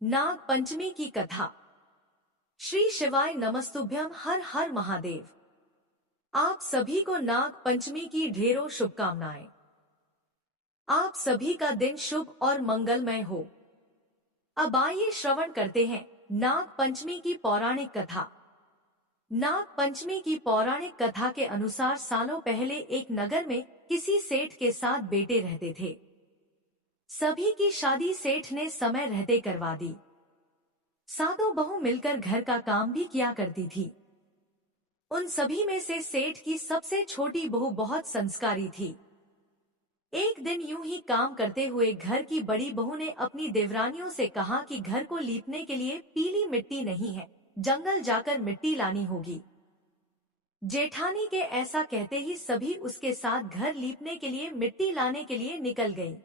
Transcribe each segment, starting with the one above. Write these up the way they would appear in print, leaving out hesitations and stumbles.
नाग पंचमी की कथा। श्री शिवाय नमस्तुभ्यम। हर हर महादेव। आप सभी को नाग पंचमी की ढेरों शुभकामनाएं। आप सभी का दिन शुभ और मंगलमय हो। अब आइए श्रवण करते हैं नाग पंचमी की पौराणिक कथा। नाग पंचमी की पौराणिक कथा के अनुसार सालों पहले एक नगर में किसी सेठ के साथ बेटे रहते थे। सभी की शादी सेठ ने समय रहते करवा दी। सातों बहू मिलकर घर का काम भी किया करती थी। उन सभी में से सेठ की सबसे छोटी बहू बहुत संस्कारी थी। एक दिन यूं ही काम करते हुए घर की बड़ी बहू ने अपनी देवरानियों से कहा कि घर को लीपने के लिए पीली मिट्टी नहीं है, जंगल जाकर मिट्टी लानी होगी। जेठानी के ऐसा कहते ही सभी उसके साथ घर लीपने के लिए मिट्टी लाने के लिए निकल गईं।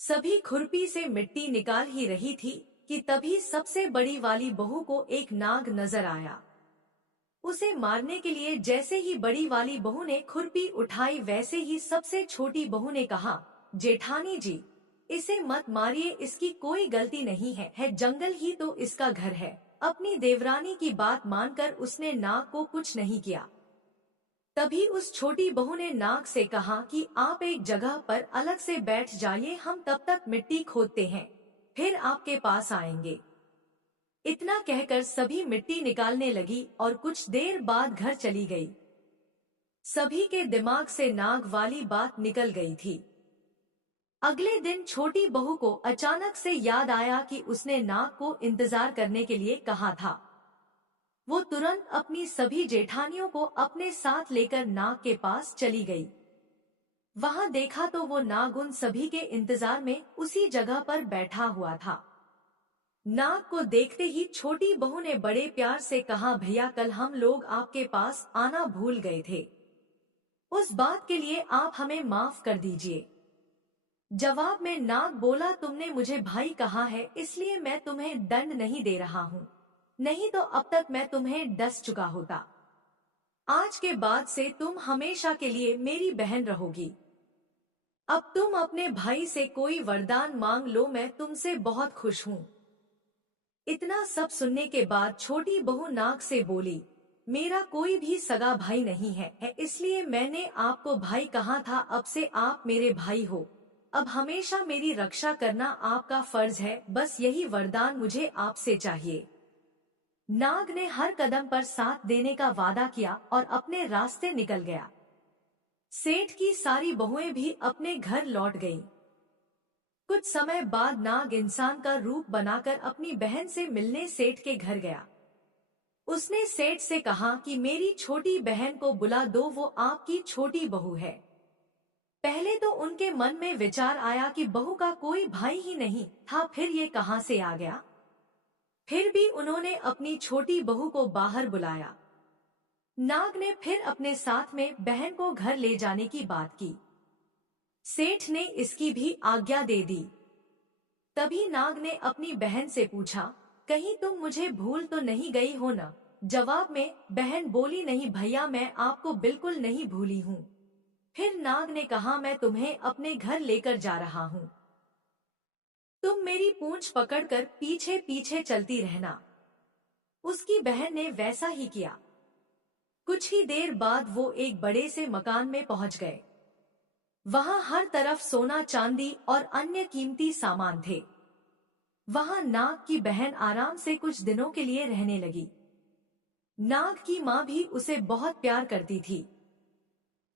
सभी खुरपी से मिट्टी निकाल ही रही थी कि तभी सबसे बड़ी वाली बहू को एक नाग नजर आया। उसे मारने के लिए जैसे ही बड़ी वाली बहू ने खुरपी उठाई, वैसे ही सबसे छोटी बहू ने कहा, जेठानी जी, इसे मत मारिए, इसकी कोई गलती नहीं है जंगल ही तो इसका घर है। अपनी देवरानी की बात मानकर उसने नाग को कुछ नहीं किया। तभी उस छोटी बहू ने नाग से कहा कि आप एक जगह पर अलग से बैठ जाइए, हम तब तक मिट्टी खोदते हैं, फिर आपके पास आएंगे। इतना कहकर सभी मिट्टी निकालने लगी और कुछ देर बाद घर चली गई। सभी के दिमाग से नाग वाली बात निकल गई थी। अगले दिन छोटी बहू को अचानक से याद आया कि उसने नाग को इंतजार करने के लिए कहा था। वो तुरंत अपनी सभी जेठानियों को अपने साथ लेकर नाग के पास चली गई। वहां देखा तो वो नाग उन सभी के इंतजार में उसी जगह पर बैठा हुआ था। नाग को देखते ही छोटी बहू ने बड़े प्यार से कहा, भैया कल हम लोग आपके पास आना भूल गए थे, उस बात के लिए आप हमें माफ कर दीजिए। जवाब में नाग बोला, तुमने मुझे भाई कहा है इसलिए मैं तुम्हें दंड नहीं दे रहा हूँ, नहीं तो अब तक मैं तुम्हें डस चुका होता। आज के बाद से तुम हमेशा के लिए मेरी बहन रहोगी। अब तुम अपने भाई से कोई वरदान मांग लो, मैं तुमसे बहुत खुश हूँ। इतना सब सुनने के बाद छोटी बहू नाग से बोली, मेरा कोई भी सगा भाई नहीं है इसलिए मैंने आपको भाई कहा था, अब से आप मेरे भाई हो। अब हमेशा मेरी रक्षा करना आपका फर्ज है, बस यही वरदान मुझे आपसे चाहिए। नाग ने हर कदम पर साथ देने का वादा किया और अपने रास्ते निकल गया। सेठ की सारी बहुएं भी अपने घर लौट गईं। कुछ समय बाद नाग इंसान का रूप बनाकर अपनी बहन से मिलने सेठ के घर गया। उसने सेठ से कहा कि मेरी छोटी बहन को बुला दो, वो आपकी छोटी बहू है। पहले तो उनके मन में विचार आया कि बहू का कोई भाई ही नहीं था, फिर ये कहां से आ गया। फिर भी उन्होंने अपनी छोटी बहू को बाहर बुलाया। नाग ने फिर अपने साथ में बहन को घर ले जाने की बात की। सेठ ने इसकी भी आज्ञा दे दी। तभी नाग ने अपनी बहन से पूछा, कहीं तुम मुझे भूल तो नहीं गई हो ना? जवाब में बहन बोली, नहीं भैया, मैं आपको बिल्कुल नहीं भूली हूँ। फिर नाग ने कहा, मैं तुम्हें अपने घर लेकर जा रहा हूँ, तुम मेरी पूंछ पकड़कर पीछे पीछे चलती रहना। उसकी बहन ने वैसा ही किया। कुछ ही देर बाद वो एक बड़े से मकान में पहुंच गए। वहां हर तरफ सोना चांदी और अन्य कीमती सामान थे। वहां नाग की बहन आराम से कुछ दिनों के लिए रहने लगी। नाग की माँ भी उसे बहुत प्यार करती थी।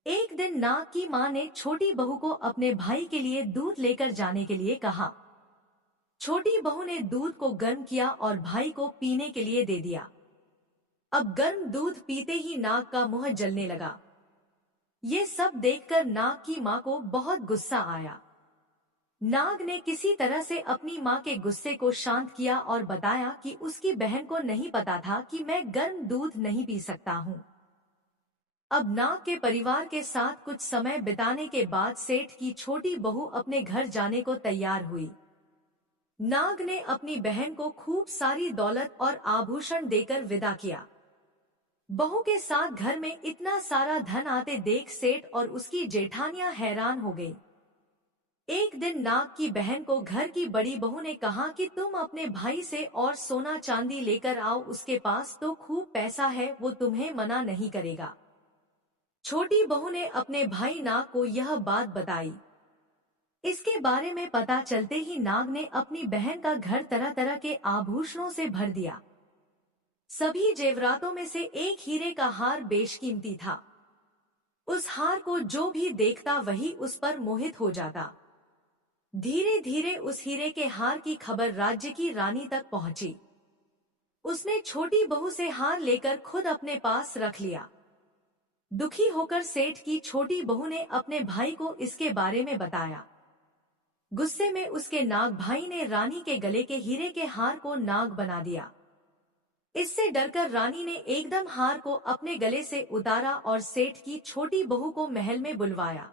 एक दिन नाग की माँ ने छोटी बहू को अपने भाई के लिए दूध लेकर जाने के लिए कहा। छोटी बहू ने दूध को गर्म किया और भाई को पीने के लिए दे दिया। अब गर्म दूध पीते ही नाग का मुंह जलने लगा। ये सब देखकर नाग की माँ को बहुत गुस्सा आया। नाग ने किसी तरह से अपनी माँ के गुस्से को शांत किया और बताया कि उसकी बहन को नहीं पता था कि मैं गर्म दूध नहीं पी सकता हूँ। अब नाग के परिवार के साथ कुछ समय बिताने के बाद सेठ की छोटी बहू अपने घर जाने को तैयार हुई। नाग ने अपनी बहन को खूब सारी दौलत और आभूषण देकर विदा किया। बहू के साथ घर में इतना सारा धन आते देख सेठ और उसकी जेठानियां हैरान हो गई। एक दिन नाग की बहन को घर की बड़ी बहू ने कहा कि तुम अपने भाई से और सोना चांदी लेकर आओ, उसके पास तो खूब पैसा है, वो तुम्हें मना नहीं करेगा। छोटी बहू ने अपने भाई नाग को यह बात बताई। इसके बारे में पता चलते ही नाग ने अपनी बहन का घर तरह तरह के आभूषणों से भर दिया। सभी जेवरातों में से एक हीरे का हार बेशकीमती था। उस हार को जो भी देखता वही उस पर मोहित हो जाता। धीरे धीरे उस हीरे के हार की खबर राज्य की रानी तक पहुंची। उसने छोटी बहू से हार लेकर खुद अपने पास रख लिया। दुखी होकर सेठ की छोटी बहू ने अपने भाई को इसके बारे में बताया। गुस्से में उसके नाग भाई ने रानी के गले के हीरे के हार को नाग बना दिया। इससे डरकर रानी ने एकदम हार को अपने गले से उतारा और सेठ की छोटी बहू को महल में बुलवाया।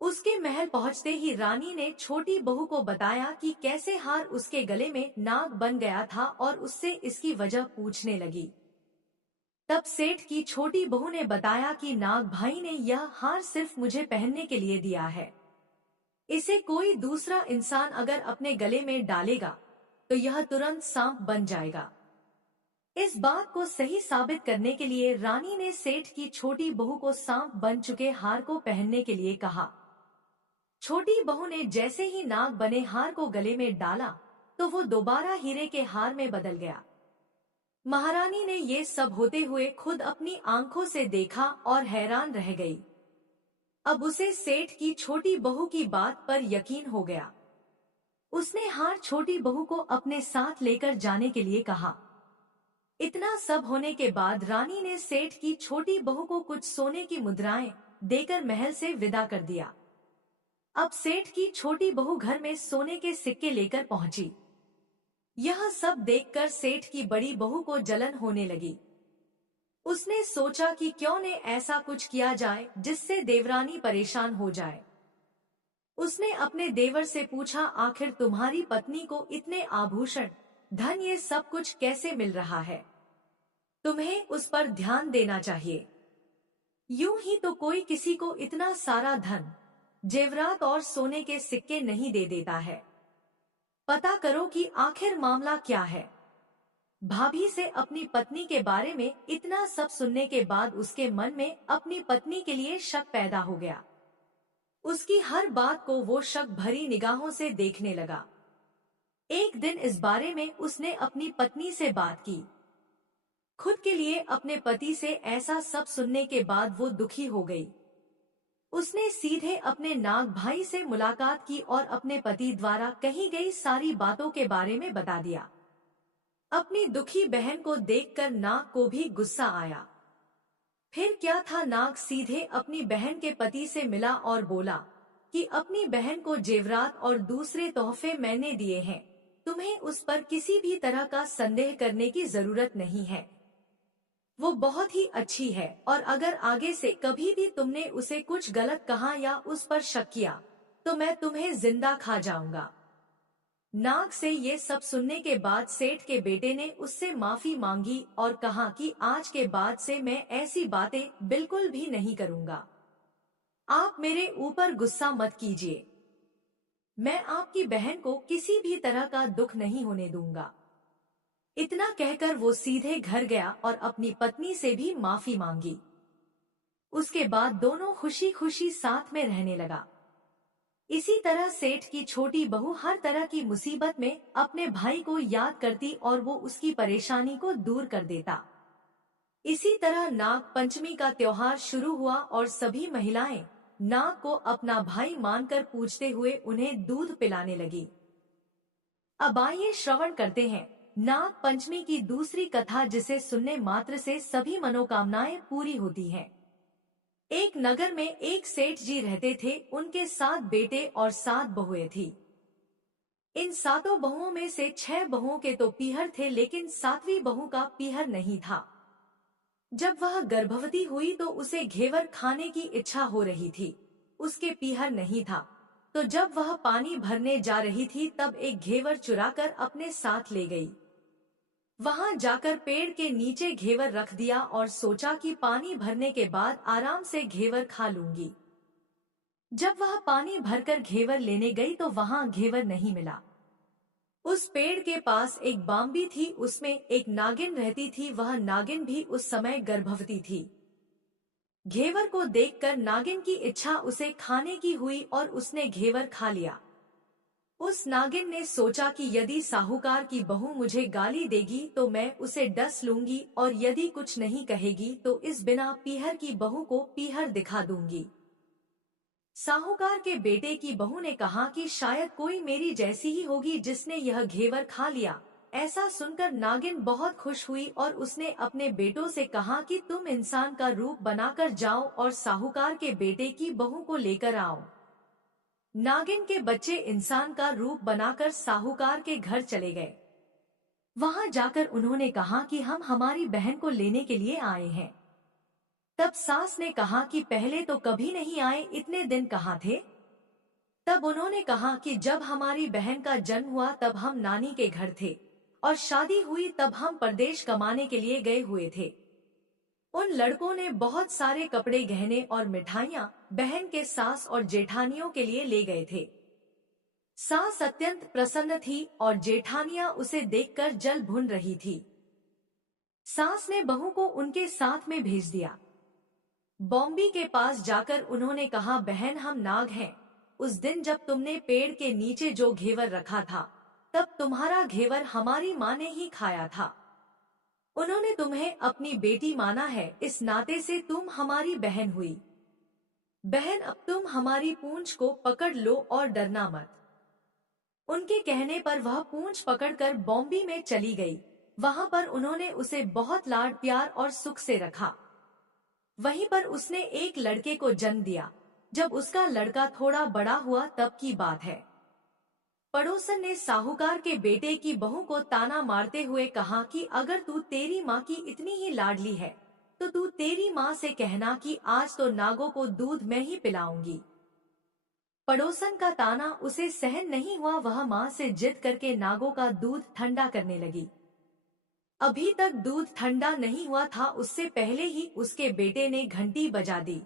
उसके महल पहुंचते ही रानी ने छोटी बहू को बताया कि कैसे हार उसके गले में नाग बन गया था और उससे इसकी वजह पूछने लगी। तब सेठ की छोटी बहू ने बताया कि नाग भाई ने यह हार सिर्फ मुझे पहनने के लिए दिया है। इसे कोई दूसरा इंसान अगर अपने गले में डालेगा तो यह तुरंत सांप बन जाएगा। इस बात को सही साबित करने के लिए रानी ने सेठ की छोटी बहू को सांप बन चुके हार को पहनने के लिए कहा। छोटी बहू ने जैसे ही नाग बने हार को गले में डाला तो वो दोबारा हीरे के हार में बदल गया। महारानी ने ये सब होते हुए खुद अपनी आंखों से देखा और हैरान रह गई। अब उसे सेठ की छोटी बहू की बात पर यकीन हो गया। उसने हार छोटी बहू को अपने साथ लेकर जाने के लिए कहा। इतना सब होने के बाद रानी ने सेठ की छोटी बहू को कुछ सोने की मुद्राएं देकर महल से विदा कर दिया। अब सेठ की छोटी बहू घर में सोने के सिक्के लेकर पहुंची। यह सब देखकर सेठ की बड़ी बहू को जलन होने लगी। उसने सोचा कि क्यों न ऐसा कुछ किया जाए जिससे देवरानी परेशान हो जाए। उसने अपने देवर से पूछा, आखिर तुम्हारी पत्नी को इतने आभूषण, धन, ये सब कुछ कैसे मिल रहा है? तुम्हें उस पर ध्यान देना चाहिए। यूं ही तो कोई किसी को इतना सारा धन, जेवरात और सोने के सिक्के नहीं दे देता है। पता करो कि आखिर मामला क्या है। भाभी से अपनी पत्नी के बारे में इतना सब सुनने के बाद उसके मन में अपनी पत्नी के लिए शक पैदा हो गया। उसकी हर बात को वो शक भरी निगाहों से देखने लगा। एक दिन इस बारे में उसने अपनी पत्नी से बात की। खुद के लिए अपने पति से ऐसा सब सुनने के बाद वो दुखी हो गई। उसने सीधे अपने नाग भाई से मुलाकात की और अपने पति द्वारा कही गई सारी बातों के बारे में बता दिया। अपनी दुखी बहन को देखकर नाग को भी गुस्सा आया। फिर क्या था, नाग सीधे अपनी बहन के पति से मिला और बोला कि अपनी बहन को जेवरात और दूसरे तोहफे मैंने दिए हैं, तुम्हें उस पर किसी भी तरह का संदेह करने की जरूरत नहीं है। वो बहुत ही अच्छी है और अगर आगे से कभी भी तुमने उसे कुछ गलत कहा या उस पर शक किया तो मैं तुम्हें जिंदा खा जाऊंगा। नाग से ये सब सुनने के बाद सेठ के बेटे ने उससे माफी मांगी और कहा कि आज के बाद से मैं ऐसी बातें बिल्कुल भी नहीं करूंगा। आप मेरे ऊपर गुस्सा मत कीजिए। मैं आपकी बहन को किसी भी तरह का दुख नहीं होने दूंगा। इतना कहकर वो सीधे घर गया और अपनी पत्नी से भी माफी मांगी। उसके बाद दोनों खुशी खुशी साथ में रहने लगा। इसी तरह सेठ की छोटी बहू हर तरह की मुसीबत में अपने भाई को याद करती और वो उसकी परेशानी को दूर कर देता। इसी तरह नाग पंचमी का त्योहार शुरू हुआ और सभी महिलाएं नाग को अपना भाई मानकर पूजते हुए उन्हें दूध पिलाने लगी। अब आइए श्रवण करते हैं नाग पंचमी की दूसरी कथा, जिसे सुनने मात्र से सभी मनोकामनाएं पूरी होती हैं। एक नगर में एक सेठ जी रहते थे। उनके 7 बेटे और 7 बहुएं थी। इन 7 बहुओं में से 6 बहुओं के तो पीहर थे, लेकिन 7वीं बहू का पीहर नहीं था। जब वह गर्भवती हुई तो उसे घेवर खाने की इच्छा हो रही थी। उसके पीहर नहीं था, तो जब वह पानी भरने जा रही थी तब एक घेवर चुराकर अपने साथ ले गई। वहां जाकर पेड़ के नीचे घेवर रख दिया और सोचा कि पानी भरने के बाद आराम से घेवर खा लूंगी। जब वह पानी भरकर घेवर लेने गई तो वहां घेवर नहीं मिला। उस पेड़ के पास एक बाम्बी थी, उसमें एक नागिन रहती थी। वह नागिन भी उस समय गर्भवती थी। घेवर को देखकर नागिन की इच्छा उसे खाने की हुई और उसने घेवर खा लिया। उस नागिन ने सोचा कि यदि साहूकार की बहू मुझे गाली देगी तो मैं उसे डस लूंगी, और यदि कुछ नहीं कहेगी तो इस बिना पीहर की बहू को पीहर दिखा दूंगी। साहूकार के बेटे की बहू ने कहा कि शायद कोई मेरी जैसी ही होगी जिसने यह घेवर खा लिया। ऐसा सुनकर नागिन बहुत खुश हुई और उसने अपने बेटों से कहा कि तुम इंसान का रूप बनाकर जाओ और साहूकार के बेटे की बहू को लेकर आओ। नागिन के बच्चे इंसान का रूप बनाकर साहूकार के घर चले गए। वहां जाकर उन्होंने कहा कि हम हमारी बहन को लेने के लिए आए हैं। तब सास ने कहा कि पहले तो कभी नहीं आए, इतने दिन कहाँ थे? तब उन्होंने कहा कि जब हमारी बहन का जन्म हुआ तब हम नानी के घर थे, और शादी हुई तब हम परदेश कमाने के लिए गए हुए थे। उन लड़कों ने बहुत सारे कपड़े, गहने और मिठाइयाँ बहन के सास और जेठानियों के लिए ले गए थे। सास अत्यंत प्रसन्न थी और जेठानियां उसे देखकर जल भुन रही थी। सास ने बहू को उनके साथ में भेज दिया। बॉम्बी के पास जाकर उन्होंने कहा, बहन हम नाग हैं। उस दिन जब तुमने पेड़ के नीचे जो घेवर रखा था तब तुम्हारा घेवर हमारी माँ ने ही खाया था। उन्होंने तुम्हें अपनी बेटी माना है, इस नाते से तुम हमारी बहन हुई। बहन अब तुम हमारी पूंछ को पकड़ लो और डरना मत। उनके कहने पर वह पूंछ पकड़कर बॉम्बी में चली गई। वहां पर उन्होंने उसे बहुत लाड प्यार और सुख से रखा। वहीं पर उसने एक लड़के को जन्म दिया। जब उसका लड़का थोड़ा बड़ा हुआ तब की बात है। पड़ोसन ने साहूकार के बेटे की बहू को ताना मारते हुए कहा कि अगर तू तेरी माँ की इतनी ही लाडली है तो तू तेरी माँ से कहना कि आज तो नागों को दूध मैं ही पिलाऊंगी। पड़ोसन का ताना उसे सहन नहीं हुआ। वह माँ से जिद करके नागों का दूध ठंडा करने लगी। अभी तक दूध ठंडा नहीं हुआ था, उससे पहले ही उसके बेटे ने घंटी बजा दी।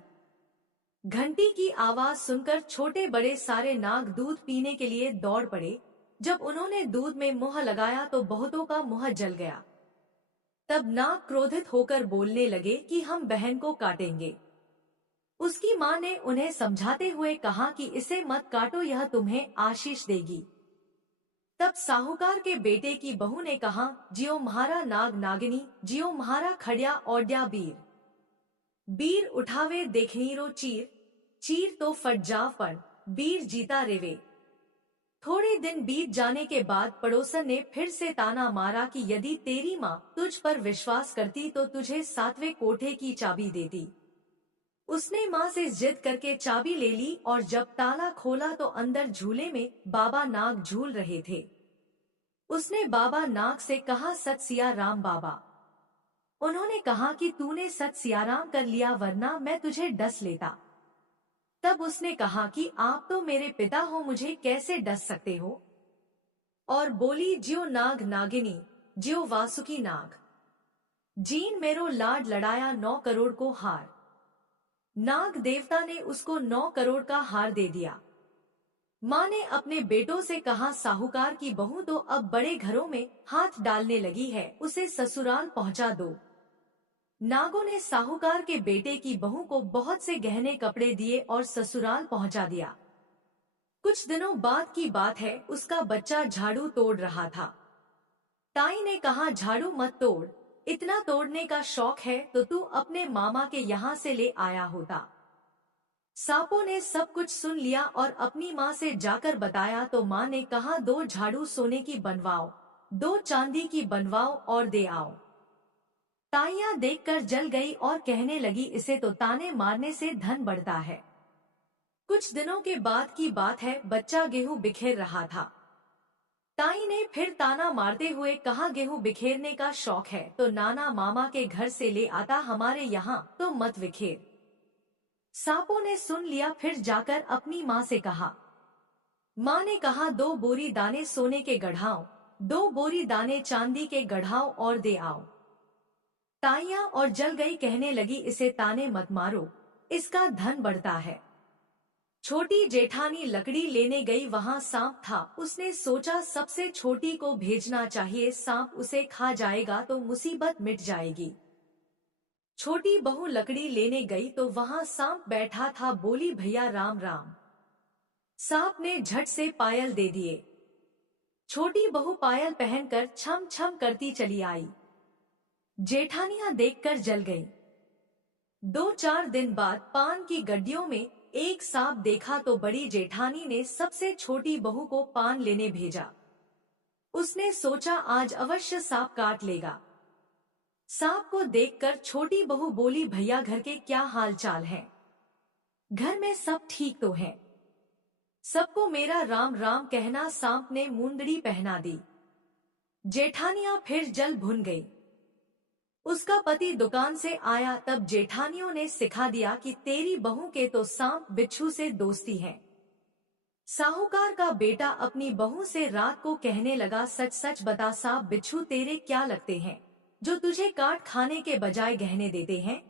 घंटी की आवाज सुनकर छोटे बड़े सारे नाग दूध पीने के लिए दौड़ पड़े। जब उन्होंने दूध में मुंह लगाया तो बहुतों का मुंह जल गया। तब नाग क्रोधित होकर बोलने लगे कि हम बहन को काटेंगे। उसकी माँ ने उन्हें समझाते हुए कहा कि इसे मत काटो, यह तुम्हें आशीष देगी। तब साहूकार के बेटे की बहू ने कहा, जियो म्हारा नाग नागिनी, जियो म्हारा खड़िया ओड्या बीर। बीर उठावे देखनीरो चीर, चीर तो फट जाव पर, बीर जीता रेवे। थोड़े दिन बीत जाने के बाद पड़ोसन ने फिर से ताना मारा कि यदि तेरी माँ तुझ पर विश्वास करती तो तुझे 7वें कोठे की चाबी देती। उसने माँ से जिद करके चाबी ले ली और जब ताला खोला तो अंदर झूले में बाबा नाग झूल रहे थे। उसने बाबा नाग से कहा, सत सिया राम बाबा। उन्होंने कहा कि तूने सत सियाराम कर लिया, वरना मैं तुझे डस लेता। तब उसने कहा कि आप तो मेरे पिता हो, मुझे कैसे डस सकते हो? और बोली, ज्यो नाग नागिनी, ज्यो वासुकी नाग। जीन मेरो लाड लड़ाया 9 करोड़ को हार। नाग देवता ने उसको 9 करोड़ का हार दे दिया। माँ ने अपने बेटों से कहा, साहूकार की बहू तो अब बड़े घरों में हाथ डालने लगी है, उसे ससुराल पहुँचा दो। नागों ने साहूकार के बेटे की बहू को बहुत से गहने कपड़े दिए और ससुराल पहुँचा दिया। कुछ दिनों बाद की बात है, उसका बच्चा झाड़ू तोड़ रहा था। ताई ने कहा, झाड़ू मत तोड़, इतना तोड़ने का शौक है तो तू अपने मामा के यहाँ से ले आया होता। सांपों ने सब कुछ सुन लिया और अपनी माँ से जाकर बताया तो माँ ने कहा, 2 झाड़ू सोने की बनवाओ, 2 चांदी की बनवाओ और दे आओ। ताइयां देखकर जल गई और कहने लगी, इसे तो ताने मारने से धन बढ़ता है। कुछ दिनों के बाद की बात है, बच्चा गेहूं बिखेर रहा था। ताई ने फिर ताना मारते हुए कहा, गेहूं बिखेरने का शौक है तो नाना मामा के घर से ले आता, हमारे यहाँ तो मत बिखेर। सांपों ने सुन लिया, फिर जाकर अपनी माँ से कहा। माँ ने कहा, 2 बोरी दाने सोने के गढ़ाओ, 2 बोरी दाने चांदी के गढ़ाओ और दे आओ। ताइयां और जल गई, कहने लगी, इसे ताने मत मारो, इसका धन बढ़ता है। छोटी जेठानी लकड़ी लेने गई, वहां सांप था। उसने सोचा सबसे छोटी को भेजना चाहिए, सांप उसे खा जाएगा तो मुसीबत मिट जाएगी। छोटी बहू लकड़ी लेने गई तो वहां सांप बैठा था। बोली, भैया राम राम। सांप ने झट से पायल दे दिए। छोटी बहू पायल पहनकर छम छम करती चली आई। जेठानियां देखकर जल गई। 2-4 दिन बाद पान की गड्डियों में एक सांप देखा तो बड़ी जेठानी ने सबसे छोटी बहू को पान लेने भेजा। उसने सोचा आज अवश्य सांप काट लेगा। सांप को देखकर छोटी बहू बोली, भैया घर के क्या हाल चाल है? घर में सब ठीक तो है? सबको मेरा राम राम कहना। सांप ने मुंदड़ी पहना दी। जेठानियां फिर जल भुन गई। उसका पति दुकान से आया तब जेठानियों ने सिखा दिया कि तेरी बहू के तो सांप बिच्छू से दोस्ती है। साहूकार का बेटा अपनी बहू से रात को कहने लगा, सच सच बता सांप बिच्छू तेरे क्या लगते हैं, जो तुझे काट खाने के बजाय गहने देते हैं?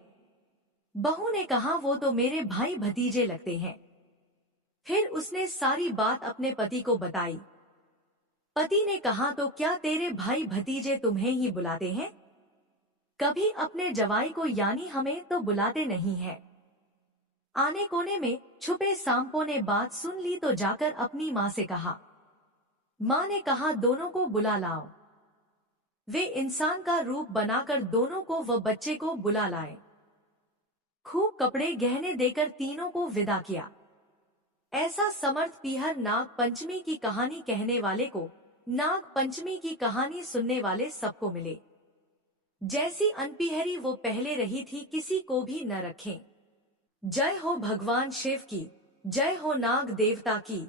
बहू ने कहा, वो तो मेरे भाई भतीजे लगते हैं। फिर उसने सारी बात अपने पति को बताई। पति ने कहा, तो क्या तेरे भाई भतीजे तुम्हें ही बुलाते हैं? कभी अपने जवाई को यानी हमें तो बुलाते नहीं हैं। आने कोने में छुपे सांपों ने बात सुन ली तो जाकर अपनी माँ से कहा। माँ ने कहा, दोनों को बुला लाओ। वे इंसान का रूप बनाकर दोनों को व बच्चे को बुला लाए। खूब कपड़े गहने देकर तीनों को विदा किया। ऐसा समर्थ पीहर नाग पंचमी की कहानी कहने वाले को, नाग पंचमी की कहानी सुनने वाले सबको मिले। जैसी अनपिहरी वो पहले रही थी, किसी को भी न रखें। जय हो भगवान शिव की, जय हो नाग देवता की।